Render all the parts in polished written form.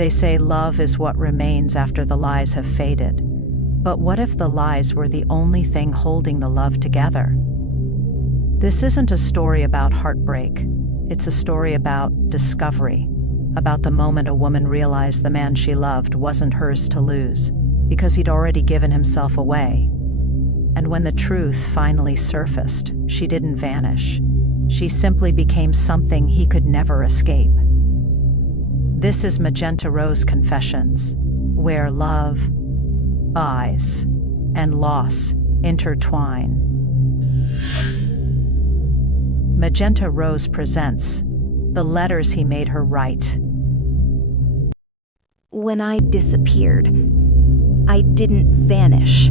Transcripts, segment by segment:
They say love is what remains after the lies have faded. But what if the lies were the only thing holding the love together? This isn't a story about heartbreak. It's a story about discovery, about the moment a woman realized the man she loved wasn't hers to lose, because he'd already given himself away. And when the truth finally surfaced, she didn't vanish. She simply became something he could never escape. This is Magenta Rose Confessions, where love, lies, and loss intertwine. Magenta Rose presents the letters he made her write. When I disappeared, I didn't vanish.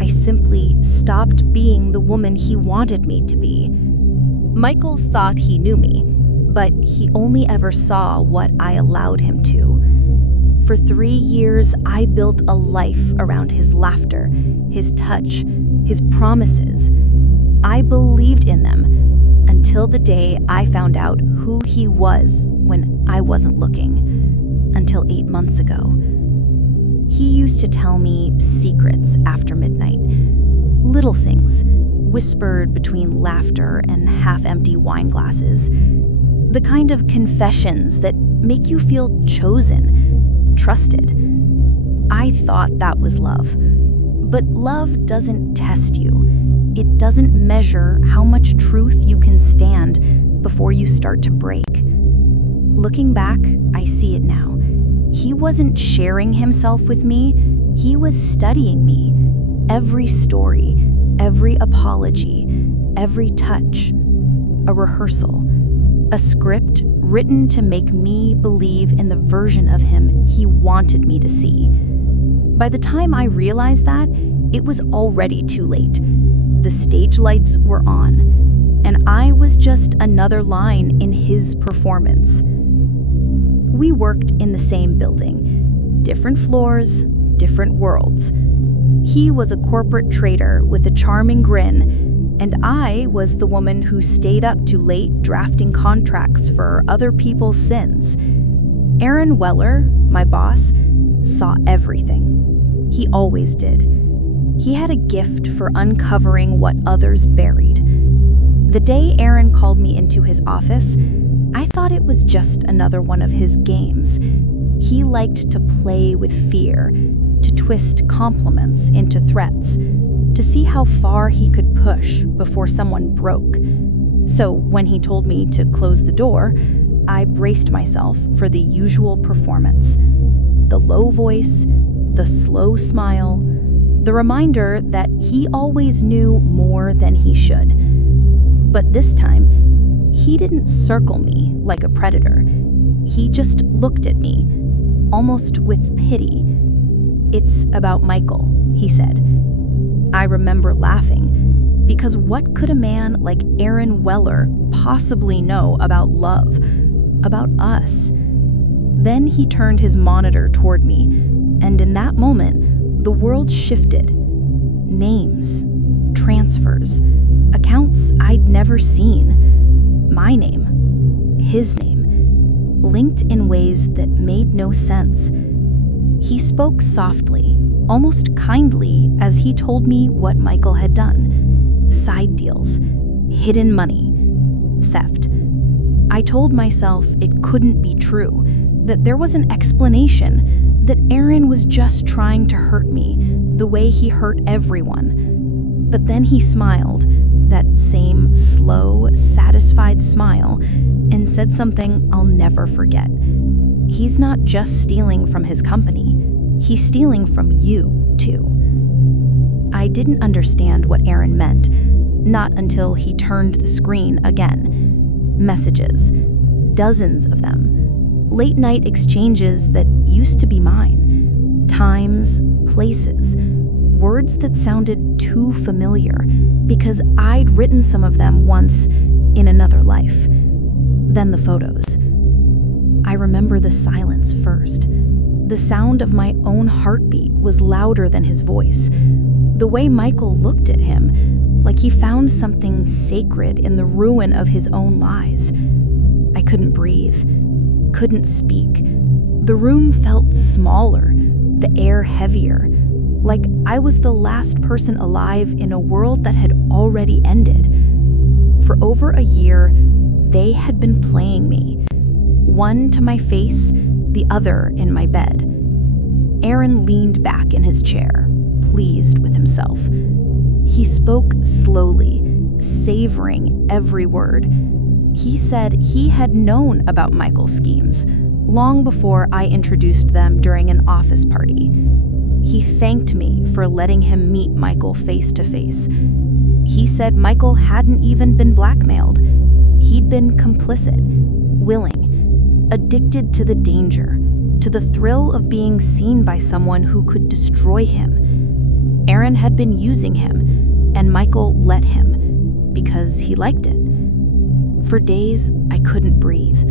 I simply stopped being the woman he wanted me to be. Michael thought he knew me, but he only ever saw what I allowed him to. For 3 years, I built a life around his laughter, his touch, his promises. I believed in them until the day I found out who he was when I wasn't looking, until 8 months ago. He used to tell me secrets after midnight, little things, whispered between laughter and half-empty wine glasses, the kind of confessions that make you feel chosen, trusted. I thought that was love, but love doesn't test you. It doesn't measure how much truth you can stand before you start to break. Looking back, I see it now. He wasn't sharing himself with me, he was studying me. Every story, every apology, every touch, a rehearsal, a script written to make me believe in the version of him he wanted me to see. By the time I realized that, it was already too late. The stage lights were on, and I was just another line in his performance. We worked in the same building, different floors, different worlds. He was a corporate trader with a charming grin, and I was the woman who stayed up too late drafting contracts for other people's sins. Aaron Weller, my boss, saw everything. He always did. He had a gift for uncovering what others buried. The day Aaron called me into his office, I thought it was just another one of his games. He liked to play with fear, to twist compliments into threats, to see how far he could push before someone broke. So when he told me to close the door, I braced myself for the usual performance. The low voice, the slow smile, the reminder that he always knew more than he should. But this time, he didn't circle me like a predator. He just looked at me, almost with pity. "It's about Michael," he said. I remember laughing, because what could a man like Aaron Weller possibly know about love, about us? Then he turned his monitor toward me, and in that moment, the world shifted. Names, transfers, accounts I'd never seen. My name, his name, linked in ways that made no sense. He spoke softly, almost kindly, as he told me what Michael had done. Side deals, hidden money, theft. I told myself it couldn't be true, that there was an explanation, that Aaron was just trying to hurt me the way he hurt everyone. But then he smiled, that same slow, satisfied smile, and said something I'll never forget. He's not just stealing from his company, he's stealing from you, too. I didn't understand what Aaron meant, not until he turned the screen again. Messages, dozens of them. Late-night exchanges that used to be mine. Times, places, words that sounded too familiar because I'd written some of them once in another life. Then the photos. I remember the silence first. The sound of my own heartbeat was louder than his voice. The way Michael looked at him, like he found something sacred in the ruin of his own lies. I couldn't breathe, couldn't speak. The room felt smaller, the air heavier, like I was the last person alive in a world that had already ended. For over a year, they had been playing me, one to my face, the other in my bed. Aaron leaned back in his chair, pleased with himself. He spoke slowly, savoring every word. He said he had known about Michael's schemes long before I introduced them during an office party. He thanked me for letting him meet Michael face to face. He said Michael hadn't even been blackmailed. He'd been complicit, willing, addicted to the danger, to the thrill of being seen by someone who could destroy him. Aaron had been using him, and Michael let him, because he liked it. For days, I couldn't breathe.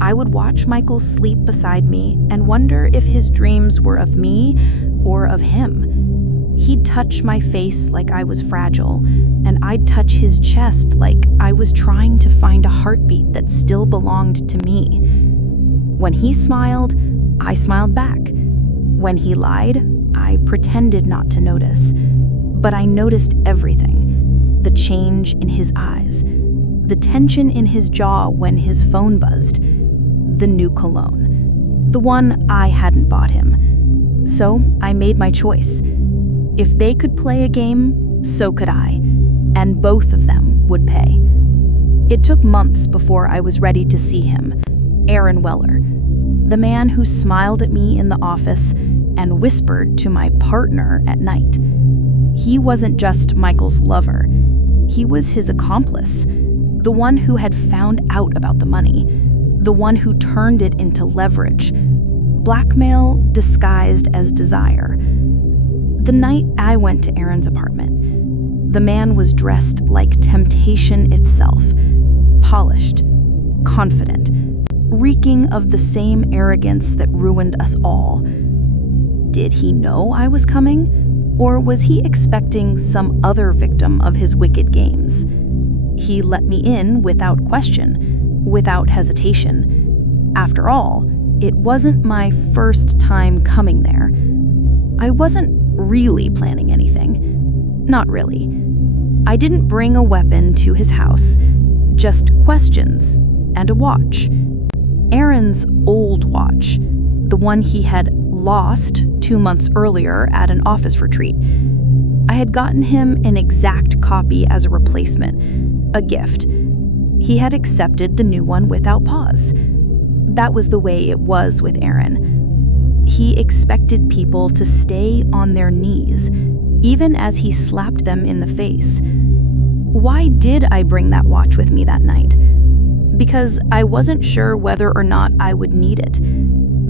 I would watch Michael sleep beside me and wonder if his dreams were of me or of him. He'd touch my face like I was fragile, and I'd touch his chest like I was trying to find a heartbeat that still belonged to me. When he smiled, I smiled back. When he lied, I pretended not to notice. But I noticed everything. The change in his eyes, the tension in his jaw when his phone buzzed, the new cologne, the one I hadn't bought him. So I made my choice. If they could play a game, so could I, and both of them would pay. It took months before I was ready to see him, Aaron Weller, the man who smiled at me in the office and whispered to my partner at night. He wasn't just Michael's lover. He was his accomplice, the one who had found out about the money, the one who turned it into leverage, blackmail disguised as desire. The night I went to Aaron's apartment, the man was dressed like temptation itself, polished, confident, reeking of the same arrogance that ruined us all. Did he know I was coming, or was he expecting some other victim of his wicked games? He let me in without question, without hesitation. After all, it wasn't my first time coming there. I wasn't really planning anything. Not really. I didn't bring a weapon to his house, just questions and a watch. Aaron's old watch, the one he had lost 2 months earlier at an office retreat. I had gotten him an exact copy as a replacement, a gift. He had accepted the new one without pause. That was the way it was with Aaron. He expected people to stay on their knees, even as he slapped them in the face. Why did I bring that watch with me that night? Because I wasn't sure whether or not I would need it.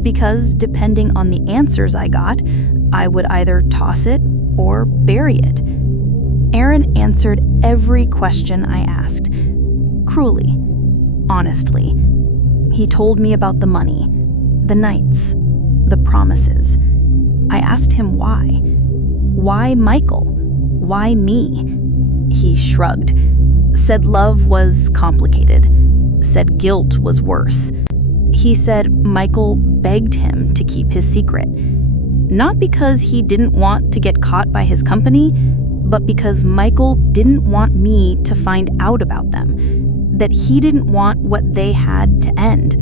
Because depending on the answers I got, I would either toss it or bury it. Aaron answered every question I asked, cruelly, honestly. He told me about the money, the nights, the promises. I asked him why. Why Michael? Why me? He shrugged, said love was complicated, said guilt was worse. He said Michael begged him to keep his secret, not because he didn't want to get caught by his company, but because Michael didn't want me to find out about them, that he didn't want what they had to end.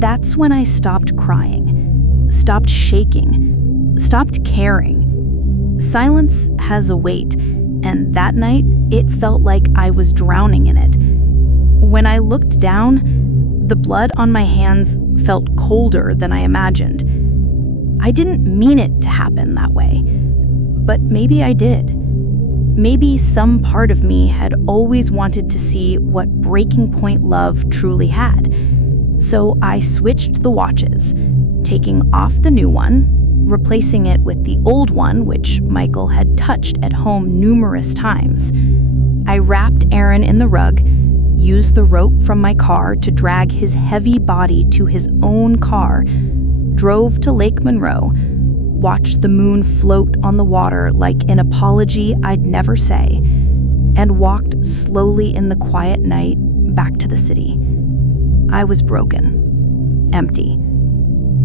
That's when I stopped crying, stopped shaking, stopped caring. Silence has a weight, and that night it felt like I was drowning in it. When I looked down, the blood on my hands felt colder than I imagined. I didn't mean it to happen that way, but maybe I did. Maybe some part of me had always wanted to see what breaking point love truly had. So I switched the watches, taking off the new one, replacing it with the old one, which Michael had touched at home numerous times. I wrapped Aaron in the rug, used the rope from my car to drag his heavy body to his own car, drove to Lake Monroe, watched the moon float on the water like an apology I'd never say, and walked slowly in the quiet night back to the city. I was broken, empty,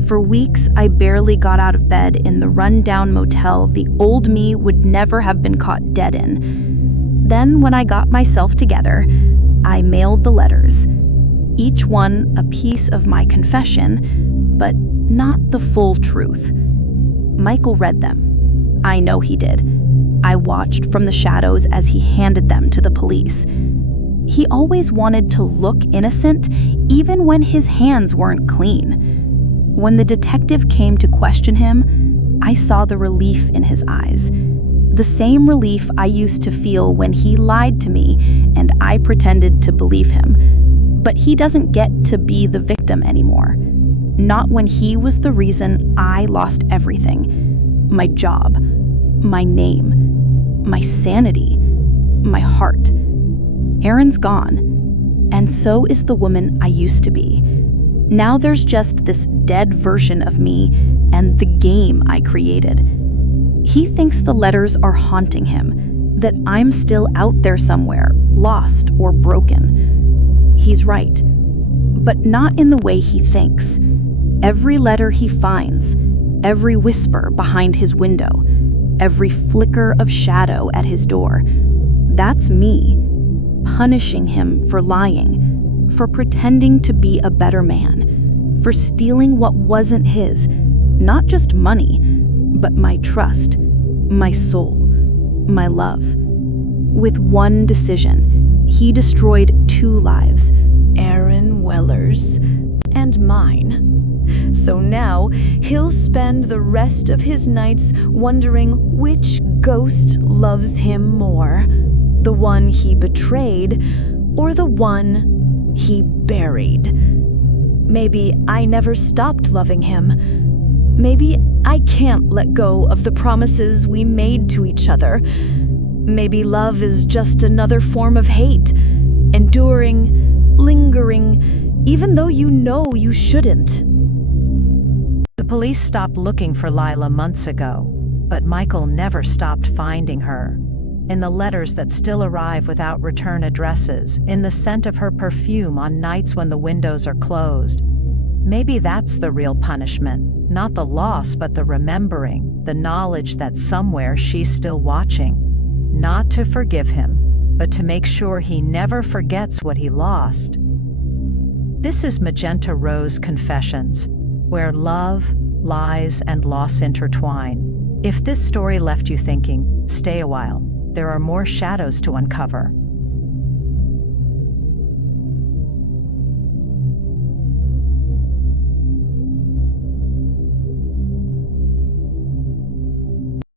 For weeks, I barely got out of bed in the run-down motel the old me would never have been caught dead in. Then, when I got myself together, I mailed the letters. Each one a piece of my confession, but not the full truth. Michael read them. I know he did. I watched from the shadows as he handed them to the police. He always wanted to look innocent, even when his hands weren't clean. When the detective came to question him, I saw the relief in his eyes. The same relief I used to feel when he lied to me and I pretended to believe him. But he doesn't get to be the victim anymore. Not when he was the reason I lost everything. My job, my name, my sanity, my heart. Aaron's gone, and so is the woman I used to be. Now there's just this dead version of me and the game I created. He thinks the letters are haunting him, that I'm still out there somewhere, lost or broken. He's right, but not in the way he thinks. Every letter he finds, every whisper behind his window, every flicker of shadow at his door, that's me, punishing him for lying, for pretending to be a better man, for stealing what wasn't his, not just money, but my trust, my soul, my love. With one decision, he destroyed 2 lives, Aaron Weller's and mine. So now he'll spend the rest of his nights wondering which ghost loves him more, the one he betrayed or the one he buried. Maybe I never stopped loving him. Maybe I can't let go of the promises we made to each other. Maybe love is just another form of hate, enduring, lingering, even though you know you shouldn't. The police stopped looking for Lila months ago, but Michael never stopped finding her. In the letters that still arrive without return addresses, in the scent of her perfume on nights when the windows are closed. Maybe that's the real punishment, not the loss but the remembering, the knowledge that somewhere she's still watching. Not to forgive him, but to make sure he never forgets what he lost. This is Magenta Rose Confessions, where love, lies, and loss intertwine. If this story left you thinking, stay a while. There are more shadows to uncover.